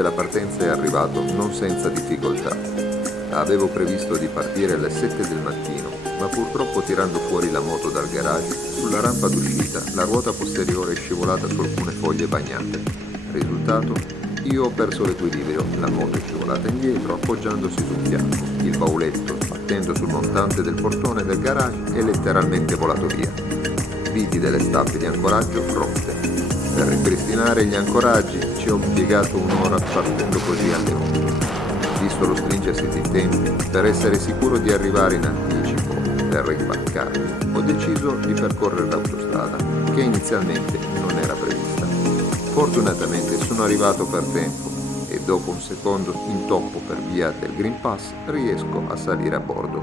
della partenza è arrivato non senza difficoltà. Avevo previsto di partire alle 7 del mattino, ma purtroppo tirando fuori la moto dal garage, sulla rampa d'uscita la ruota posteriore è scivolata su alcune foglie bagnate. Risultato? Io ho perso l'equilibrio, la moto è scivolata indietro appoggiandosi sul fianco. Il bauletto, sbattendo sul montante del portone del garage, è letteralmente volato via. Vidi delle stappe di ancoraggio rotte. Per ripristinare gli ancoraggi ci ho impiegato un'ora partendo così alle 8. Visto lo stringersi dei tempi, per essere sicuro di arrivare in anticipo per rimbarcarmi, ho deciso di percorrere l'autostrada, che inizialmente non era prevista. Fortunatamente sono arrivato per tempo e dopo un secondo intoppo per via del Green Pass riesco a salire a bordo.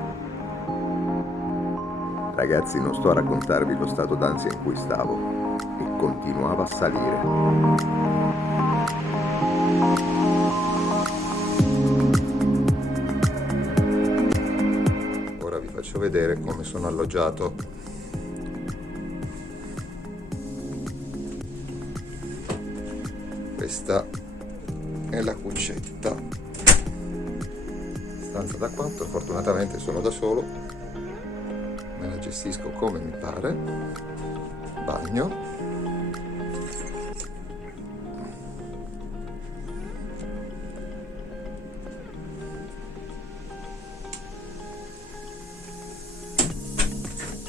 Ragazzi, non sto a raccontarvi lo stato d'ansia in cui stavo. E continuava a salire. Ora vi faccio vedere come sono alloggiato. Questa è la cuccetta. Stanza da quanto, fortunatamente sono da solo. Me la gestisco come mi pare. Bagno.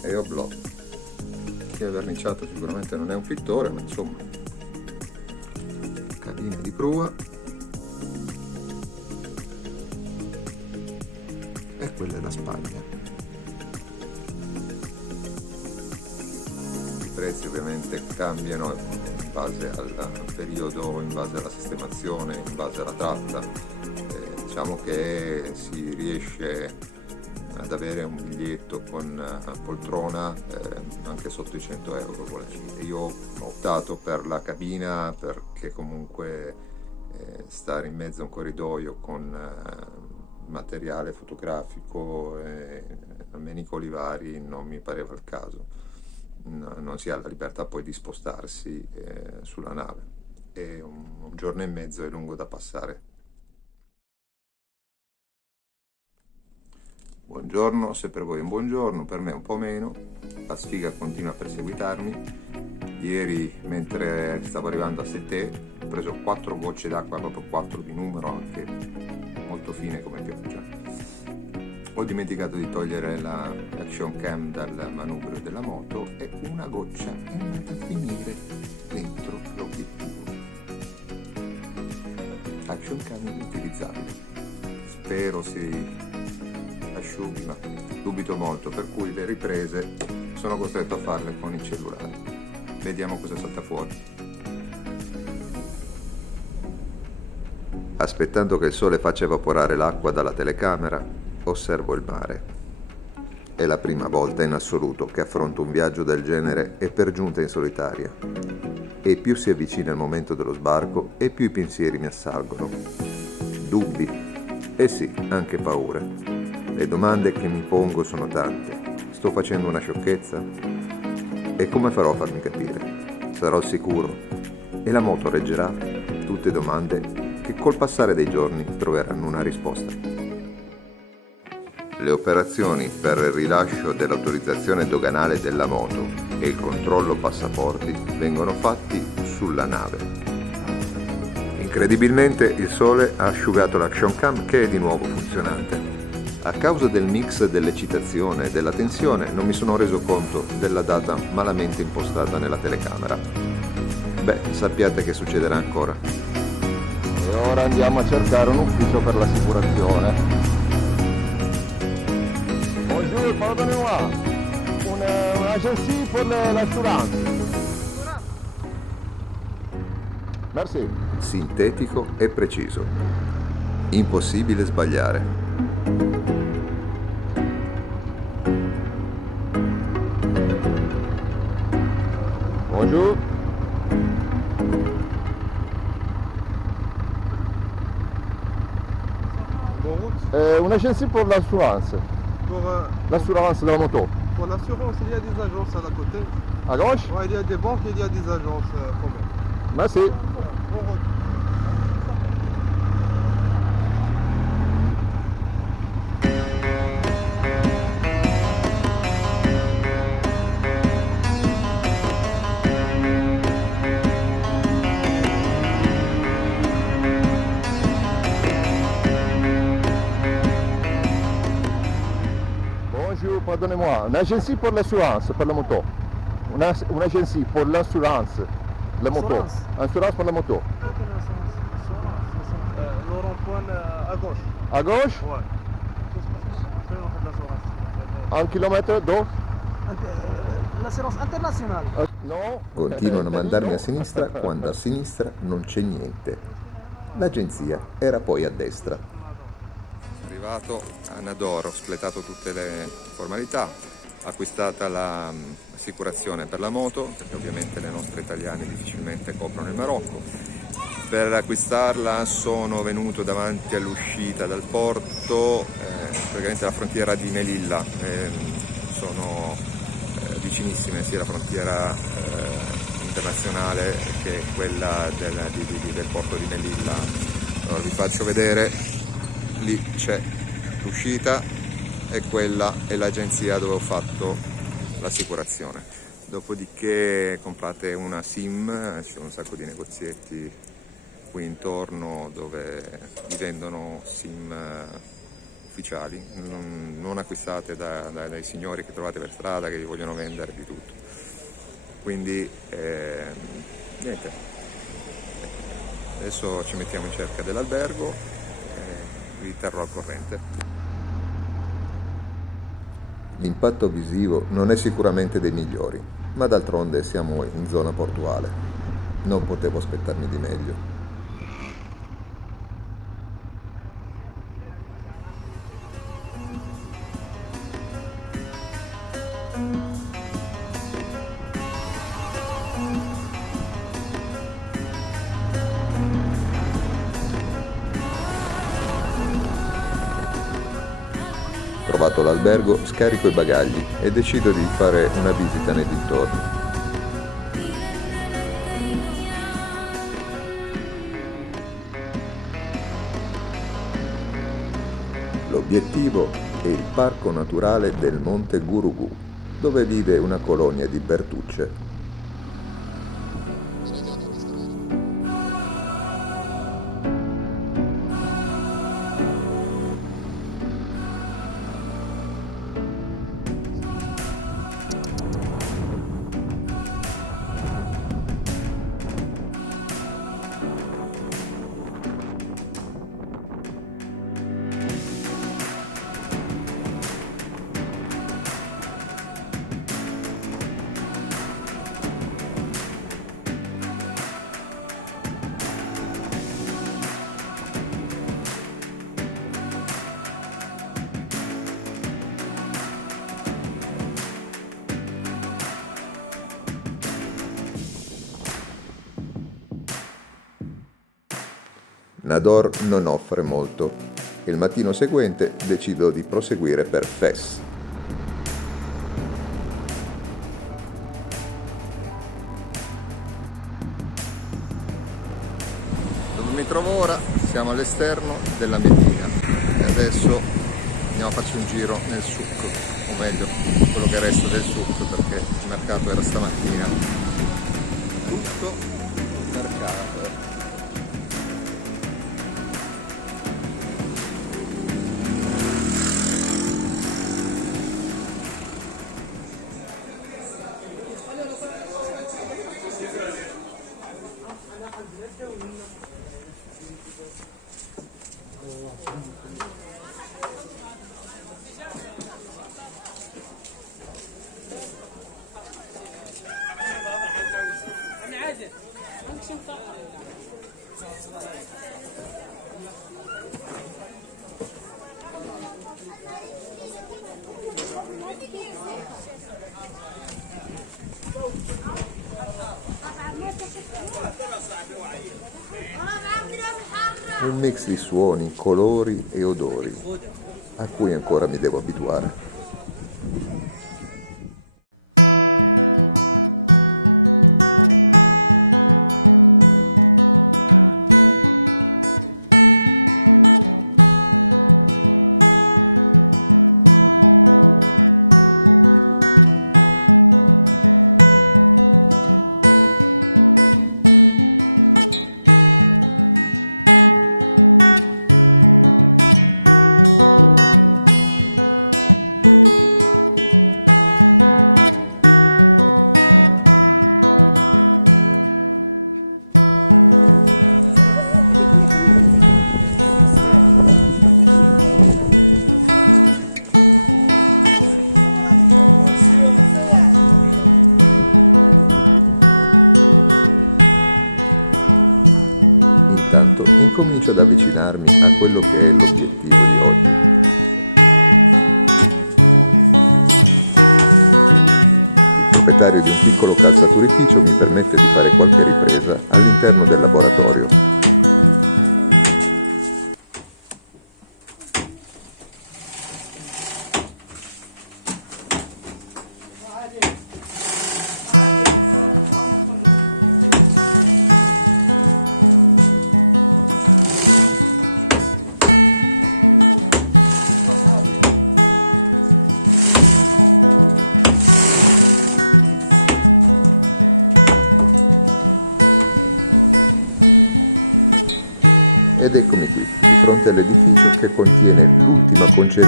E oblò. Chi ha verniciato sicuramente non è un pittore, ma insomma, cabina di prua. E quella è la spagna. I prezzi ovviamente cambiano in base al periodo, in base alla sistemazione, in base alla tratta. Diciamo che si riesce ad avere un biglietto con poltrona anche sotto i 100 euro con la CITE. Io ho optato per la cabina perché comunque stare in mezzo a un corridoio con materiale fotografico e menicoli vari non mi pareva il caso. Non si ha la libertà poi di spostarsi sulla nave e un giorno e mezzo è lungo da passare. Buongiorno, se per voi è un buongiorno, per me un po' meno. La sfiga continua a perseguitarmi. Ieri, mentre stavo arrivando a Sète, ho preso 4 gocce d'acqua, proprio 4 di numero, anche molto fine come pioggia. Ho dimenticato di togliere la action cam dal manubrio della moto e una goccia è andata a finire dentro l'obiettivo. Action cam inutilizzabile. Spero si asciughi, ma dubito molto, per cui le riprese sono costretto a farle con il cellulare. Vediamo cosa salta fuori. Aspettando che il sole faccia evaporare l'acqua dalla telecamera, osservo il mare. È la prima volta in assoluto che affronto un viaggio del genere e per giunta in solitaria. E più si avvicina il momento dello sbarco e più i pensieri mi assalgono. Dubbi, e sì, anche paure. Le domande che mi pongo sono tante. Sto facendo una sciocchezza? E come farò a farmi capire? Sarò al sicuro? E la moto reggerà? Tutte domande che col passare dei giorni troveranno una risposta. Le operazioni per il rilascio dell'autorizzazione doganale della moto e il controllo passaporti vengono fatti sulla nave. Incredibilmente il sole ha asciugato l'action cam che è di nuovo funzionante. A causa del mix dell'eccitazione e della tensione non mi sono reso conto della data malamente impostata nella telecamera. Beh, sappiate che succederà ancora. E ora andiamo a cercare un ufficio per l'assicurazione. Bonjour, pardonnez-moi. Un'agenzia per l'assurance. Merci. Sintetico e preciso. Impossibile sbagliare. Bonjour. Un'agenzia per l'assurance. L'assurance de la moto. Pour l'assurance, il y a des agences à la côté. À gauche? Ouais, il y a des banques et il y a des agences quand même. Merci. Bon retour. pardonnez-moi, un'agenzia per l'assurance, per la moto. Un'agenzia per l'assurance, la moto. Assurance per la moto. Le rond-point à gauche. À gauche? Ouais. Un chilometro, dove? L'assurance internazionale. No. Continuano a mandarmi a sinistra quando a sinistra non c'è niente. L'agenzia era poi a destra. Arrivato a Nador, ho spletato tutte le formalità, acquistata l'assicurazione per la moto, perché ovviamente le nostre italiane difficilmente coprono il Marocco. Per acquistarla sono venuto davanti all'uscita dal porto, praticamente la frontiera di Melilla, sono vicinissime sia la frontiera internazionale che quella del porto di Melilla. Allora vi faccio vedere, lì c'è l'uscita e quella è l'agenzia dove ho fatto l'assicurazione. Dopodiché comprate una SIM, ci sono un sacco di negozietti qui intorno dove vi vendono SIM ufficiali, non acquistate dai signori che trovate per strada che vi vogliono vendere di tutto. Quindi niente, adesso ci mettiamo in cerca dell'albergo e vi terrò al corrente. L'impatto visivo non è sicuramente dei migliori, ma d'altronde siamo in zona portuale. Non potevo aspettarmi di meglio. Trovato l'albergo, scarico i bagagli e decido di fare una visita nei dintorni. L'obiettivo è il parco naturale del Monte Gurugù, dove vive una colonia di bertucce. Nador non offre molto e il mattino seguente decido di proseguire per Fes. Dove mi trovo ora? Siamo all'esterno della Medina e adesso andiamo a farci un giro nel souk, o meglio quello che resta del souk, perché il mercato era stamattina tutto mercato. Un mix di suoni, colori e odori a cui ancora mi devo abituare.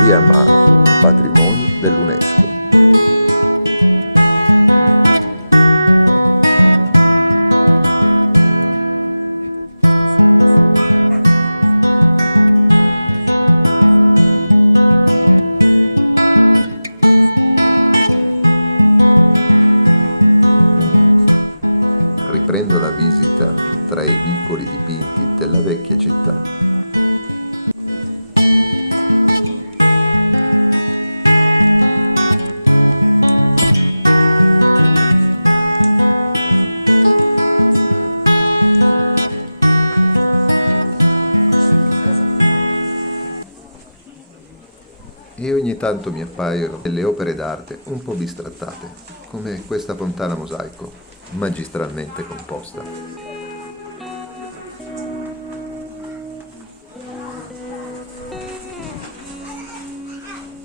PMA, patrimonio dell'UNESCO. Riprendo la visita tra i vicoli dipinti della vecchia città. E ogni tanto mi appaiono delle opere d'arte un po' bistrattate, come questa fontana mosaico, magistralmente composta.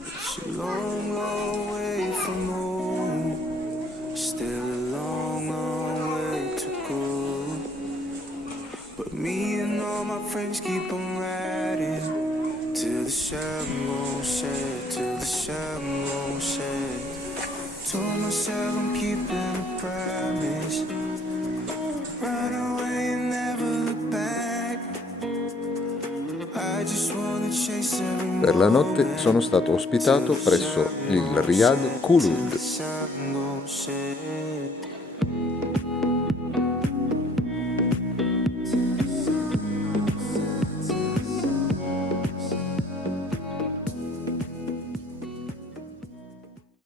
It's a long, long way from home. Still a long, long way to go. But me and all my friends keep on riding till the sun won't set, till the sun won't set. Told myself I'm keeping a promise. Run away and never look back. I just wanna chase every Per la notte sono stato ospitato presso il Riyadh Khulud,